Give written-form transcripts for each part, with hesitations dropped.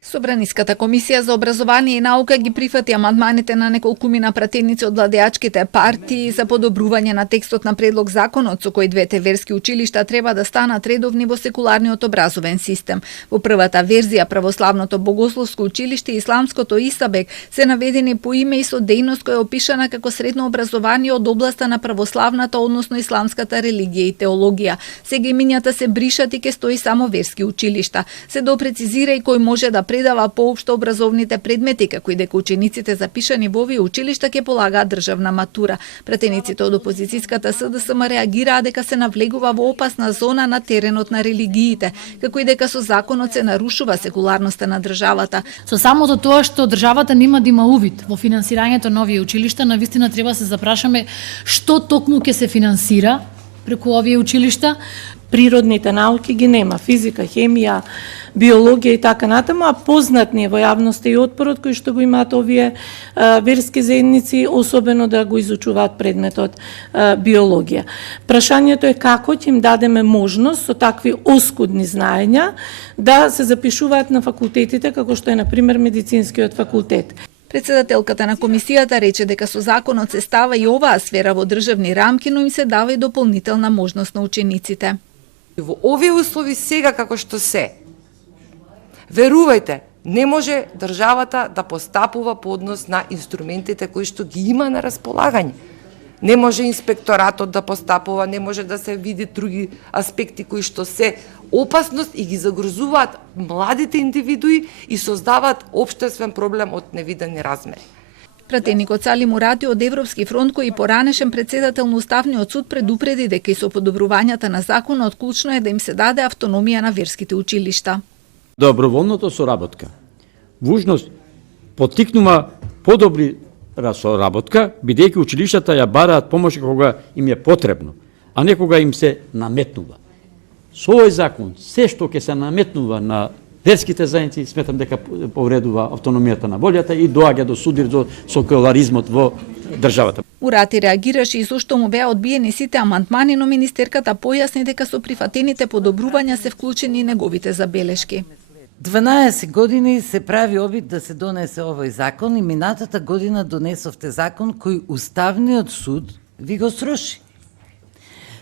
Собраниската комисија за образование и наука ги прифати амандманите на неколкумина пратеници од владеачките партии за подобрување на текстот на предлог законот со кој двете верски училишта треба да станат редовни во секуларниот образовен систем. Во првата верзија православното богословско училиште и исламското Исабек се наведени по име и со дејност која е опишана како средно образование од областа на православната, односно исламската религија и теологија. Сега имињата се бришат и ќе стои само верски училишта. Се допрецизира и кој може да предава поопшто образовните предмети, како и дека учениците запишани во овие училишта ќе полагаат државна матура. Пратениците од опозицијската СДСМ реагираа дека се навлегува во опасна зона на теренот на религиите, како и дека со законот се нарушува секуларноста на државата. Со самото тоа што државата нема да има увид во финансирањето на овие училишта, навистина треба да се запрашаме што токму ќе се финансира преку овие училишта. Природните науки ги нема, физика, хемија, биологија и така натаму, а познат ни е во јавноста и отпорот кој што го имаат овие верски заедници, особено да го изучуваат предметот биологија. Прашањето е како ќе им дадеме можност со такви оскудни знаења да се запишуваат на факултетите, како што е, например, медицинскиот факултет. Председателката на комисијата рече дека со законот се става и оваа сфера во државни рамки, но им се дава и дополнителна можност на учениците. Во овие услови сега како што се, верувајте, не може државата да постапува по однос на инструментите кои што ги има на располагање. Не може инспекторатот да постапува, не може да се види други аспекти кои што се опасност и ги загрозуваат младите индивидуи и создаваат општествен проблем од невидени размери. Пратеникот Сали Мурати од Европски фронт, кој и поранешен председател на Уставниот суд, предупреди дека и со подобрувањата на законот клучно е да им се даде автономија на верските училишта. Доброволното соработка. Вужност поттикнува подобри соработка, бидејќи училиштата ја бараат помош кога им е потребно, а не кога им се наметнува. Со овој закон, се што ќе се наметнува на верските заедници, сметам дека повредува автономијата на волјата и доаѓа до судир до секуларизмот во државата. Мурати реагираше и зошто му беа одбиени сите амандмани, но министерката појасни дека со прифатените подобрувања се вклучени и неговите забелешки. 12 години се прави обид да се донесе овој закон и минатата година донесовте закон кој Уставниот суд ви го сруши.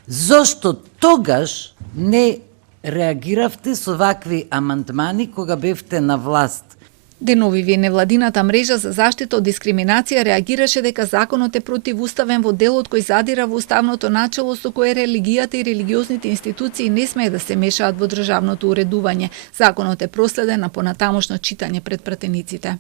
Зошто тогаш не реагиравте со вакви амандмани кога бевте на власт? Деновиве невладината мрежа за заштита од дискриминација реагираше дека законот е противуставен во делот кој задира во уставното начело со кое религијата и религиозните институции не смее да се мешаат во државното уредување. Законот е проследен на понатамошно читање пред пратениците.